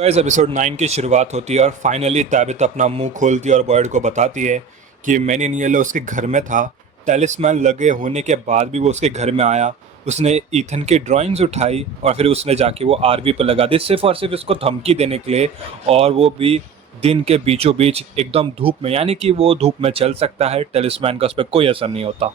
Guys episode 9 की शुरुआत होती है और फाइनली ताबित अपना मुंह खोलती है और बॉयड को बताती है कि मैंने नियलो उसके घर में था। टेलिस्मैन लगे होने के बाद भी वो उसके घर में आया। उसने ईथन की ड्राइंग्स उठाई और फिर उसने जाके वो आरवी पे लगा दी सिर्फ और सिर्फ इसको धमकी देने के लिए। और वो भी दिन के बीचों बीच एकदम धूप में, यानी कि वो धूप में चल सकता है, टेलिस्मैन का उस पर कोई असर नहीं होता।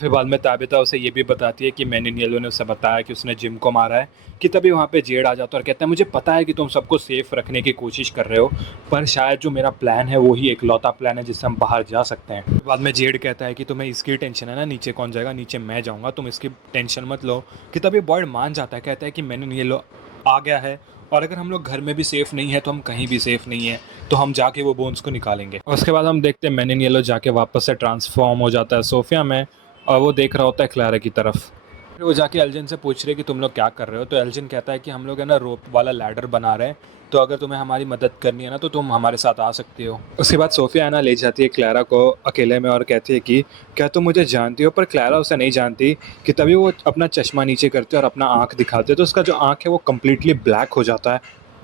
फिर बाद में ताबिता उसे ये भी बताती है कि मैंने नियलो ने उसे बताया कि उसने जिम को मारा है। कि तभी वहाँ पे जेड आ जाता है और कहता है मुझे पता है कि तुम सबको सेफ रखने की कोशिश कर रहे हो, पर शायद जो मेरा प्लान है वो ही एकलौता प्लान है जिससे हम बाहर जा सकते हैं। बाद में जेड कहता है कि तुम्हें इसकी टेंशन है ना, नीचे कौन जाएगा, नीचे मैं जाऊँगा, तुम इसकी टेंशन मत लो। कि तभी बॉयड मान जाता है, कहता है कि मैंने ये लो आ गया है और अगर हम लोग घर में भी सेफ़ नहीं है तो हम कहीं भी सेफ़ नहीं है, तो हम जाके वो बोन्स को निकालेंगे। और उसके बाद हम देखते हैं मैन इन येलो जाके वापस से ट्रांसफॉर्म हो जाता है सोफिया में और वो देख रहा होता है क्लारा की तरफ। फिर वो जाके एल्जिन से पूछ रहे कि तुम लोग क्या कर रहे हो, तो एल्जिन कहता है कि हम लोग है ना रोप वाला लैडर बना रहे हैं, तो अगर तुम्हें हमारी मदद करनी है ना तो तुम हमारे साथ आ सकती हो। उसके बाद सोफिया है ना ले जाती है क्लारा को अकेले में और कहती है कि क्या तुम मुझे जानती हो, पर क्लारा उसे नहीं जानती। कि तभी वो अपना चश्मा नीचे करते हैं और अपना आँख दिखाते हैं, तो उसका जो आँख है वो कम्प्लीटली ब्लैक हो जाता है।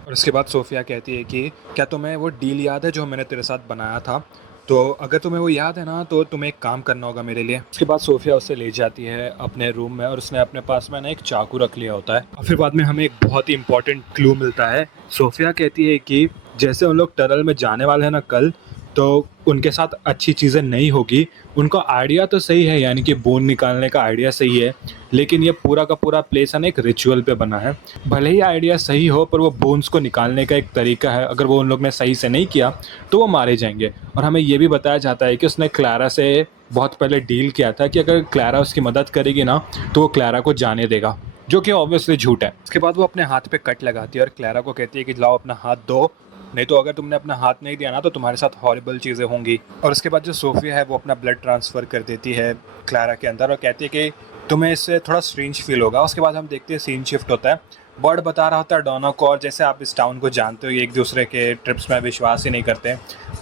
और उसके बाद सोफिया कहती है कि क्या तुम्हें वो डील याद है जो मैंने तेरे साथ बनाया था, तो अगर तुम्हें वो याद है ना तो तुम्हें एक काम करना होगा मेरे लिए। उसके बाद सोफिया उससे ले जाती है अपने रूम में और उसने अपने पास में ना एक चाकू रख लिया होता है। और फिर बाद में हमें एक बहुत ही इंपॉर्टेंट क्लू मिलता है। सोफिया कहती है कि जैसे उन लोग टनल में जाने वाले हैं ना कल, तो उनके साथ अच्छी चीज़ें नहीं होगी। उनका आइडिया तो सही है, यानी कि बोन निकालने का आइडिया सही है, लेकिन ये पूरा का पूरा प्लेस है ना एक रिचुअल पे बना है। भले ही आइडिया सही हो पर वो बोन्स को निकालने का एक तरीका है, अगर वो उन लोग ने सही से नहीं किया तो वो मारे जाएंगे। और हमें ये भी बताया जाता है कि उसने क्लारा से बहुत पहले डील किया था कि अगर क्लारा उसकी मदद करेगी ना तो वो क्लारा को जाने देगा, जो कि ऑब्वियसली झूठ है। उसके बाद वो अपने हाथ पे कट लगाती है और क्लारा को कहती है कि लाओ अपना हाथ दो, नहीं तो अगर तुमने अपना हाथ नहीं दिया ना तो तुम्हारे साथ हॉरिबल चीज़ें होंगी। और उसके बाद जो सोफिया है वो अपना ब्लड ट्रांसफ़र कर देती है क्लारा के अंदर और कहती है कि तुम्हें इससे थोड़ा स्ट्रेंज फील होगा। उसके बाद हम देखते हैं सीन शिफ्ट होता है। बर्ड बता रहा होता है डॉना को, और जैसे आप इस टाउन को जानते हो ये एक दूसरे के ट्रिप्स में विश्वास ही नहीं करते,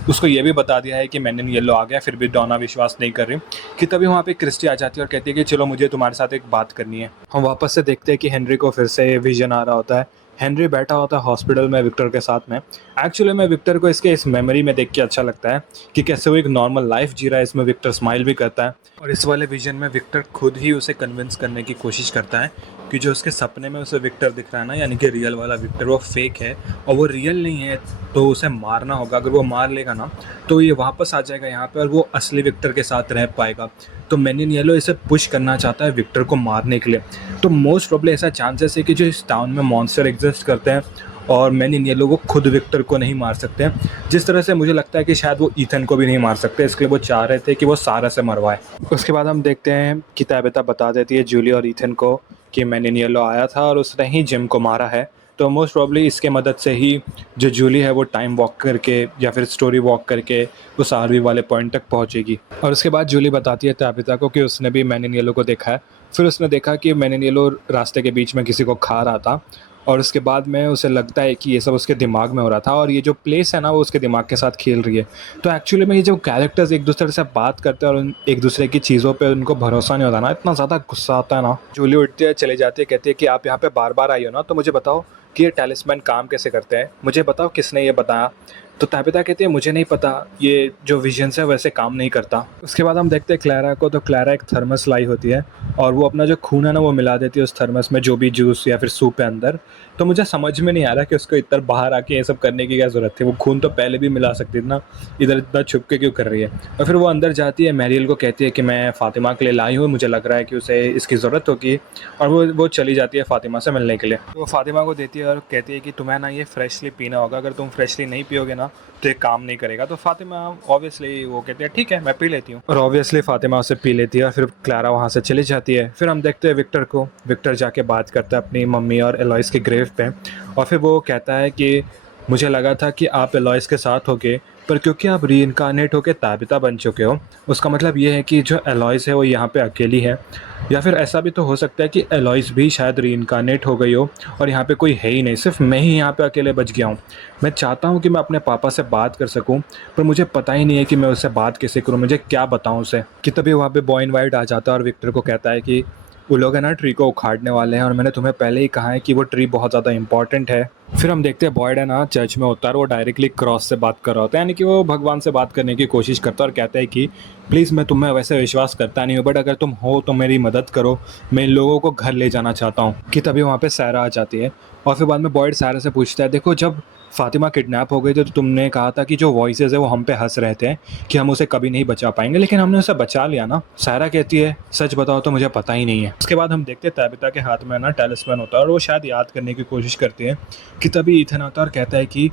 उसको ये भी बता दिया है कि मैंने येलो आ गया, फिर भी डॉना विश्वास नहीं कर रही। कि तभी वहाँ पे क्रिस्टी आ जाती है और कहती है कि चलो मुझे तुम्हारे साथ एक बात करनी है। हम वापस से देखते हैं कि हेनरी को फिर से विजन आ रहा होता है। हेनरी बैठा होता है हॉस्पिटल में विक्टर के साथ में। एक्चुअली में विक्टर को इसके इस मेमोरी में देख के अच्छा लगता है कि कैसे वो एक नॉर्मल लाइफ जी रहा है, इसमें विक्टर स्माइल भी करता है। और इस वाले विजन में विक्टर खुद ही उसे कन्विंस करने की कोशिश करता है कि जो उसके सपने में उसे विक्टर दिख रहा है ना, यानी कि रियल वाला विक्टर, वो फेक है और वो रियल नहीं है, तो उसे मारना होगा। अगर वो मार लेगा ना तो ये वापस आ जाएगा यहाँ पे और वो असली विक्टर के साथ रह पाएगा। तो मैन इन येलो इसे पुश करना चाहता है विक्टर को मारने के लिए। तो मोस्ट प्रोबेबली ऐसा चांसेस है कि जो इस टाउन में मॉन्स्टर एग्जिस्ट करते हैं और मैन इन येलो वो खुद विक्टर को नहीं मार सकते हैं, जिस तरह से मुझे लगता है कि शायद वो ईथन को भी नहीं मार सकते, इसके लिए वो चाह रहे थे कि वो सारा से मरवाए। उसके बाद हम देखते हैं कि ताबिता बता देती है जूली और ईथन को कि मैन इन येलो आया था और उसने ही जिम को मारा है। तो मोस्ट प्रोबेबली इसके मदद से ही जो जूली है वो टाइम वॉक करके या फिर स्टोरी वॉक करके उस आरवी वाले पॉइंट तक पहुंचेगी। और उसके बाद जूली बताती है ताबिता को कि उसने भी मैन इन येलो को देखा है। फिर उसने देखा कि मैन इन येलो रास्ते के बीच में किसी को खा रहा था और उसके बाद में उसे लगता है कि ये सब उसके दिमाग में हो रहा था और ये जो प्लेस है ना वो उसके दिमाग के साथ खेल रही है। तो एक्चुअली में ये जो कैरेक्टर्स एक दूसरे से बात करते हैं और एक दूसरे की चीज़ों पे उनको भरोसा नहीं होता ना, इतना ज़्यादा गुस्सा आता है ना। जूली उठती है, चले जाती है, कहती है कि आप यहाँ पे बार बार आई हो ना, तो मुझे बताओ कि ये टैलिस्मैन काम कैसे करते हैं, मुझे बताओ किसने ये बताया। तो ताबिता कहती है मुझे नहीं पता, ये जो विजन्स है वैसे काम नहीं करता। उसके बाद हम देखते हैं क्लारा को, तो क्लारा एक थर्मस लाई होती है और वो अपना जो खून है ना वो मिला देती है उस थर्मस में, जो भी जूस या फिर सूप है अंदर। तो मुझे समझ में नहीं आ रहा कि उसको इतना बाहर आके ये सब करने की क्या ज़रूरत थी, वो खून तो पहले भी मिला सकती थी ना, इधर इतना छुप के क्यों कर रही है। और फिर वो अंदर जाती है, मैरियल को कहती है कि मैं फ़ातिमा के लिए लाई हूँ, मुझे लग रहा है कि उसे इसकी ज़रूरत होगी। और वो चली जाती है फ़ातिमा से मिलने के लिए। तो वो फ़ातिमा को देती है और कहती है कि तुम्हें ना ये फ्रेशली पीना होगा, अगर तुम फ्रेशली नहीं पियोगे ना तो ये काम नहीं करेगा। तो फ़ातिमा ऑब्वियसली वो कहती है ठीक है मैं पी लेती हूँ, और ऑब्वियसली फ़ातिमा उसे पी लेती है और फिर क्लारा वहाँ से चली जाती है। फिर हम देखते हैं विक्टर को, विक्टर जाके बात करता है अपनी मम्मी और एलॉइस के ग्रेव पे और फिर वो कहता है कि मुझे लगा था कि आप एलॉइस के साथ होगे, पर क्योंकि आप रीइंकारनेट होकर ताबिता बन चुके हो, उसका मतलब ये है कि जो एलॉइस है वो यहाँ पे अकेली है। या फिर ऐसा भी तो हो सकता है कि एलॉइस भी शायद रीइंकारनेट हो गई हो और यहाँ पे कोई है ही नहीं, सिर्फ मैं ही यहाँ पे अकेले बच गया हूँ। मैं चाहता हूँ कि मैं अपने पापा से बात कर सकूँ, पर मुझे पता ही नहीं है कि मैं उससे बात कैसे करूँ, मुझे क्या बताऊँ उसे। कि तभी वहाँ पे बॉय इन वाइट आ जाता है और विक्टर को कहता है कि वो लोग है ना ट्री को उखाड़ने वाले हैं और मैंने तुम्हें पहले ही कहा है कि वो ट्री बहुत ज़्यादा इंपॉर्टेंट है। फिर हम देखते हैं बॉयड है ना चर्च में होता है और वो डायरेक्टली क्रॉस से बात कर रहा होता है, यानी कि वो भगवान से बात करने की कोशिश करता है और कहता है कि प्लीज़ मैं तुम्हें वैसे विश्वास करता नहीं हूँ, बट अगर तुम हो तो मेरी मदद करो, मैं इन लोगों को घर ले जाना चाहता हूँ। कि तभी वहाँ पे सायरा आ जाती है और फिर बाद में बॉयड सायरा से पूछता है, देखो जब फातिमा किडनैप हो गई थी तो तुमने कहा था कि जो वॉइसेस है वो हम पे हंस रहे थे कि हम उसे कभी नहीं बचा पाएंगे, लेकिन हमने उसे बचा लिया ना। सायरा कहती है सच बताओ तो मुझे पता ही नहीं है। उसके बाद हम देखते हैं ताबिता के हाथ में ना टैलिस्मैन होता है और वो शायद याद करने की कोशिश करती है कि तभी ईथन आता है और कहता है कि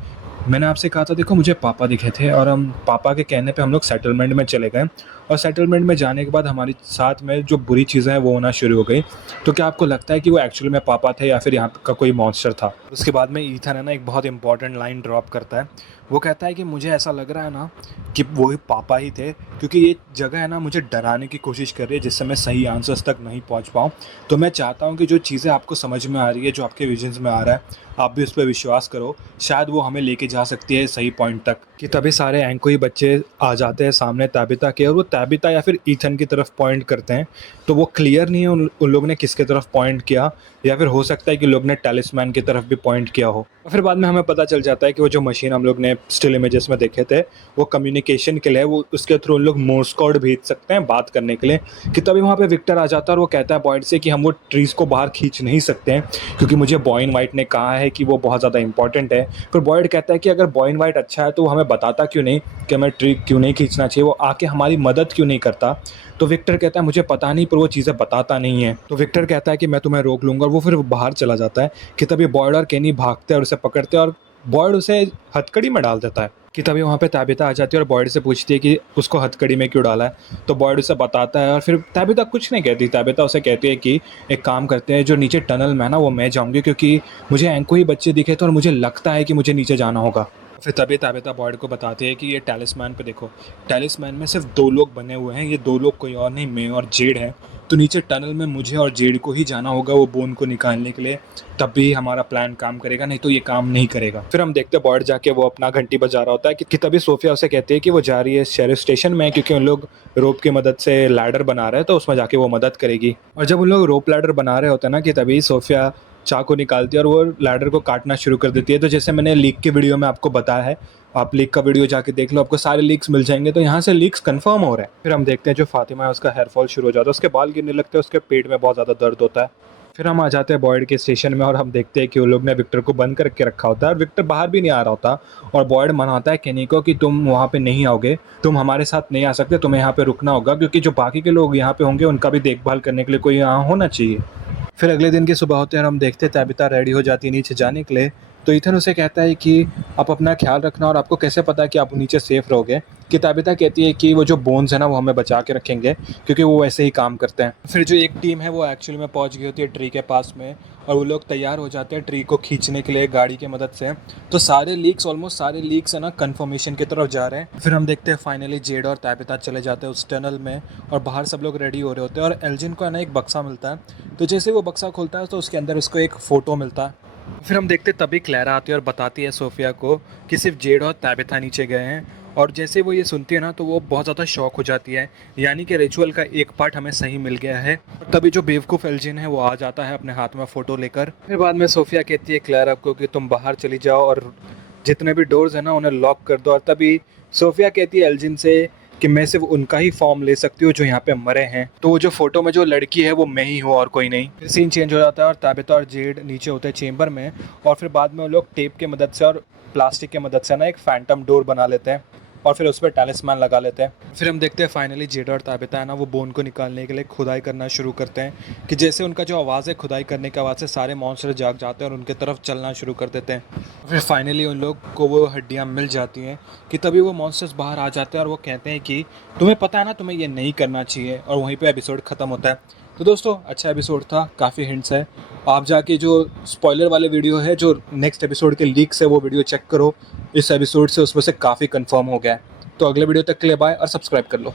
मैंने आपसे कहा था देखो मुझे पापा दिखे थे और हम पापा के कहने पे हम लोग सेटलमेंट में चले गए और सेटलमेंट में जाने के बाद हमारी साथ में जो बुरी चीज़ें हैं वो होना शुरू हो गई। तो क्या आपको लगता है कि वो एक्चुअली में पापा थे या फिर यहाँ का कोई मॉन्स्टर था? उसके बाद में ईथन है ना एक बहुत इंपॉर्टेंट लाइन ड्रॉप करता है। वो कहता है कि मुझे ऐसा लग रहा है ना कि वो ही पापा ही थे, क्योंकि ये जगह है ना मुझे डराने की कोशिश कर रही है जिससे मैं सही आंसर्स तक नहीं पहुंच पाऊँ। तो मैं चाहता हूँ कि जो चीज़ें आपको समझ में आ रही है, जो आपके विजन्स में आ रहा है, आप भी उस पर विश्वास करो, शायद वो हमें लेके जा सकती है सही पॉइंट तक। कि तभी सारे एंकोई बच्चे आ जाते हैं सामने ताबिता के और वो ताबिता या फिर ईथन की तरफ पॉइंट करते हैं। तो वो क्लियर नहीं है उन लोग ने किसके तरफ पॉइंट किया, या फिर हो सकता है कि लोग ने टैलिस्मैन की तरफ भी पॉइंट किया हो। और फिर बाद में हमें पता चल जाता है कि वो जो मशीन हम लोग ने स्टिल इमेजेस में देखे थे वो कम्युनिकेशन के लिए, वो उसके थ्रू उन लोग मोर्स कोड भेज सकते हैं बात करने के लिए। कि तभी वहाँ पे विक्टर आ जाता है और वो कहता है बॉयड से कि हम वो ट्रीज़ को बाहर खींच नहीं सकते हैं क्योंकि मुझे बॉयन वाइट ने कहा है कि वो बहुत ज़्यादा इंपॉर्टेंट है। फिर बॉयड कहता है कि अगर बॉयन वाइट अच्छा है तो वो हमें बताता क्यों नहीं कि हमें ट्री क्यों नहीं खींचना चाहिए, वो आके हमारी मदद क्यों नहीं करता। तो विक्टर कहता है मुझे पता नहीं, पर वो चीज़ें बताता नहीं है। तो विक्टर कहता है कि मैं तुम्हें रोक लूंगा और वो फिर बाहर चला जाता है। कि तभी बॉयड और केनी भागते हैं और उसे पकड़ते हैं और बॉयड उसे हथकड़ी में डाल देता है। कि तभी वहाँ पे ताबिता आ जाती है और बॉयड से पूछती है कि उसको हथकड़ी में क्यों डाला है। तो बॉयड उसे बताता है और फिर ताबिता कुछ नहीं कहती। ताबिता उसे कहती है कि एक काम करते हैं, जो नीचे टनल में है ना वो मैं जाऊँगी क्योंकि मुझे एंको ही बच्चे दिखे थे और मुझे लगता है कि मुझे नीचे जाना होगा। फिर तभी ताबिता बॉयड को बताती है कि ये टैलिस्मैन पे देखो, टैलिस्मैन में सिर्फ 2 लोग बने हुए हैं, ये 2 लोग कोई और नहीं, मैं और जेड है। तो नीचे टनल में मुझे और जेड को ही जाना होगा वो बोन को निकालने के लिए, तब भी हमारा प्लान काम करेगा, नहीं तो ये काम नहीं करेगा। फिर हम देखते हैं बॉयड जाके वो अपना घंटी बजा रहा होता है कि तभी सोफिया उसे कहती है कि वो जा रही है शेरिफ स्टेशन में क्योंकि उन लोग रोप की मदद से लैडर बना रहे हैं, तो उसमें जाके वो मदद करेगी। और जब उन लोग रोप लैडर बना रहे होते हैं ना कि तभी सोफिया चाकू निकालती है और वो लैडर को काटना शुरू कर देती है। तो जैसे मैंने लीक की वीडियो में आपको बताया है, आप लीक का वीडियो जाके देख लो, आपको सारे लीक्स मिल जाएंगे। तो यहाँ से लीक्स कंफर्म हो रहे हैं। फिर हम देखते हैं जो फातिमा है उसका हेयर फॉल शुरू हो जाता है, उसके बाल गिरने लगते हैं, उसके पेट में बहुत ज़्यादा दर्द होता है। फिर हम आ जाते हैं बॉयड के स्टेशन में और हम देखते हैं कि वो लोग ने विक्टर को बंद करके रखा होता है और विक्टर बाहर भी नहीं आ रहा होता। और बॉयड मनाता है केनी को कि तुम वहाँ पे नहीं आओगे, तुम हमारे साथ नहीं आ सकते, तुम्हें यहाँ पे रुकना होगा क्योंकि जो बाकी के लोग यहाँ पे होंगे उनका भी देखभाल करने के लिए कोई यहाँ होना चाहिए। फिर अगले दिन की सुबह होते हैं और हम देखते हैं ताबिता रेडी हो जाती है नीचे जाने के लिए। तो ईथन उसे कहता है कि आप अपना ख्याल रखना और आपको कैसे पता है कि आप नीचे सेफ रहोगे। कि ताबिता कहती है कि वो जो बोन्स है ना वो हमें बचा के रखेंगे क्योंकि वो वैसे ही काम करते हैं। फिर जो एक टीम है वो एक्चुअली में पहुंच गई होती है ट्री के पास में और वो लोग तैयार हो जाते हैं ट्री को खींचने के लिए गाड़ी की मदद से। तो सारे लीक्स, ऑलमोस्ट सारे लीक्स है ना कन्फर्मेशन की तरफ जा रहे हैं। फिर हम देखते हैं फाइनली जेड और ताबिता चले जाते हैं उस टनल में और बाहर सब लोग रेडी हो रहे होते हैं और एल्जिन को है ना एक बक्सा मिलता है। तो जैसे वो बक्सा खुलता है तो उसके अंदर उसको एक फ़ोटो मिलता है। फिर हम देखते तभी क्लैरा आती है और बताती है सोफिया को कि सिर्फ जेड और ताबिता नीचे गए हैं। और जैसे वो ये सुनती है ना तो वो बहुत ज़्यादा शॉक हो जाती है, यानी कि रिचुअल का एक पार्ट हमें सही मिल गया है। और तभी जो बेवकूफ़ एल्जिन है वो आ जाता है अपने हाथ में फ़ोटो लेकर। फिर बाद में सोफिया कहती है क्लैरा को कि तुम बाहर चली जाओ और जितने भी डोर्स हैं ना उन्हें लॉक कर दो। और तभी सोफिया कहती है एल्जिन से कि मैं सिर्फ उनका ही फॉर्म ले सकती हूँ जो यहाँ पे मरे हैं। तो वो जो फोटो में जो लड़की है वो मैं ही हूँ और कोई नहीं। फिर सीन चेंज हो जाता है और ताबिता और जेड नीचे होते हैं चेंबर में और फिर बाद में वो लोग टेप की मदद से और प्लास्टिक की मदद से ना एक फैंटम डोर बना लेते हैं और फिर उस पर टैलिस्मैन लगा लेते हैं। फिर हम देखते हैं फाइनली जेड और ताबिता है ना वो बोन को निकालने के लिए खुदाई करना शुरू करते हैं कि जैसे उनका जो आवाज़ है खुदाई करने की आवाज़ से सारे मॉन्स्टर जाग जाते हैं और उनके तरफ चलना शुरू कर देते हैं। फिर फाइनली उन लोग को वो हड्डियाँ मिल जाती हैं कि तभी वो मॉन्स्टर्स बाहर आ जाते हैं और वो कहते हैं कि तुम्हें पता है ना तुम्हें ये नहीं करना चाहिए, और वहीं पर एपिसोड ख़त्म होता है। तो दोस्तों अच्छा एपिसोड था, काफ़ी हिंट्स है। आप जाके जो स्पॉइलर वाले वीडियो है जो नेक्स्ट एपिसोड के लीक्स है वो वीडियो चेक करो इस एपिसोड से, उसमें से काफ़ी कंफर्म हो गया है। तो अगले वीडियो तक के लिए बाय और सब्सक्राइब कर लो।